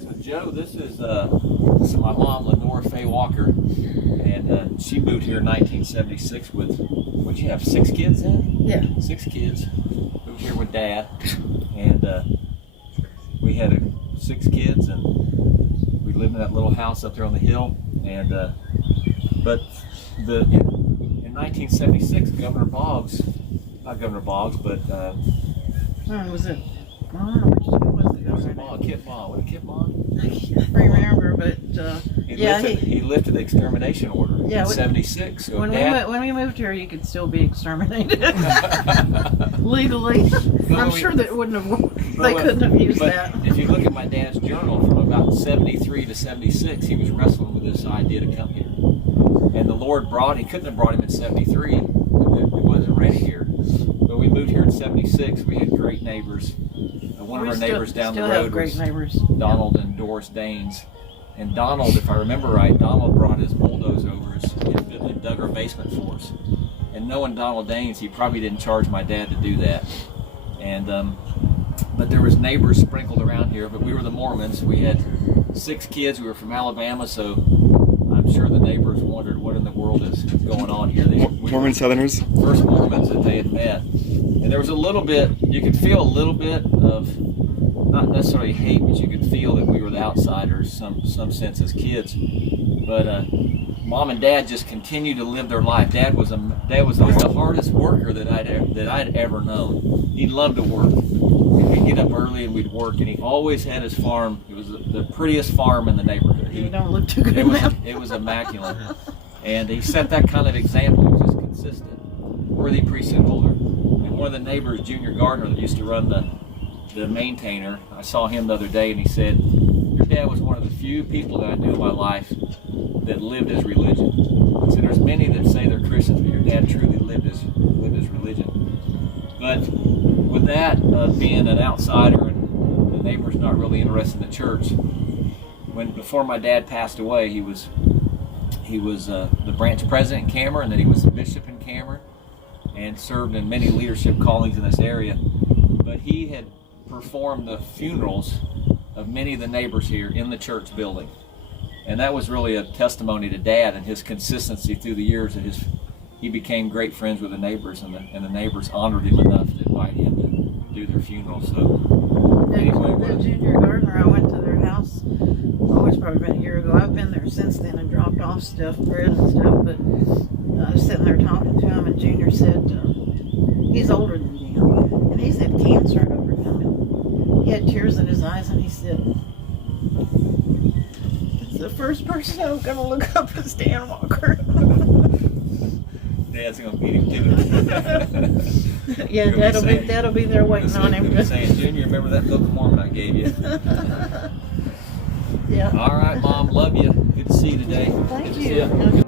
So Joe, this is my mom, Lenore Faye Walker, and she moved here in 1976 with, what'd you have, 6 kids then? Yeah. 6 kids. Moved here with Dad, and we had 6 kids, and we lived in that little house up there on the hill. And but in 1976, Governor Boggs, not Governor Boggs, but was it? I don't know which one was the governor. Kit Bond. Was it Kit Bond? I can't remember, but he lifted the extermination order in '76. So when we moved here, you could still be exterminated legally. I'm sure that wouldn't have worked. They couldn't have used that. If you look at my dad's journal from about '73 to '76, he was wrestling with this idea to come here, and the Lord he couldn't have brought him in '73. It wasn't ready here. But we moved here in '76. We had great neighbors. One of our neighbors down the road was Donald and Doris Daines. And Donald, if I remember right, Donald brought his bulldozer over and dug our basement for us. And knowing Donald Daines, he probably didn't charge my dad to do that. And but there was neighbors sprinkled around here. But we were the Mormons. We had 6 kids. We were from Alabama, so I'm sure the neighbors wondered what in the world is going on here. Mormon Southerners? First Mormons that they had met. And there was a little bit, you could feel a little bit of, not necessarily hate, but you could feel that we were the outsiders, some sense as kids. But Mom and Dad just continued to live their life. Dad was the hardest worker that I'd ever known. He loved to work. We'd get up early and we'd work, and he always had his farm. It was the prettiest farm in the neighborhood. You don't look too good now. It was immaculate. And he set that kind of example. He was just consistent, worthy priesthood holder. And one of the neighbors, Junior Gardner, that used to run the maintainer, I saw him the other day, and he said, "Your dad was one of the few people that I knew in my life that lived his religion." He said, "There's many that say they're Christians, but your dad truly lived his religion." But with that being an outsider and the neighbors not really interested in the church, before my dad passed away, he was the branch president in Cameron, and then he was the bishop in Cameron, and served in many leadership callings in this area. But he had performed the funerals of many of the neighbors here in the church building. And that was really a testimony to Dad and his consistency through the years. That he became great friends with the neighbors, and the neighbors honored him enough to invite him to do their funeral. So anyway, Junior Gardner, I went to their house, it's probably been a year ago. I've been there since then and dropped off stuff, bread and stuff, but I was sitting there talking to him, and Junior said, he's older than him, and he's had cancer and overcome it. He had tears in his eyes, and he said, "It's the first person I'm going to look up as Dan Walker." Dad's going to beat him to it. Yeah, that'll be there waiting on him. Saying, "Junior, remember that Book of Mormon I gave you?" Yeah. All right, Mom, love you. Good to see you today. Thank you.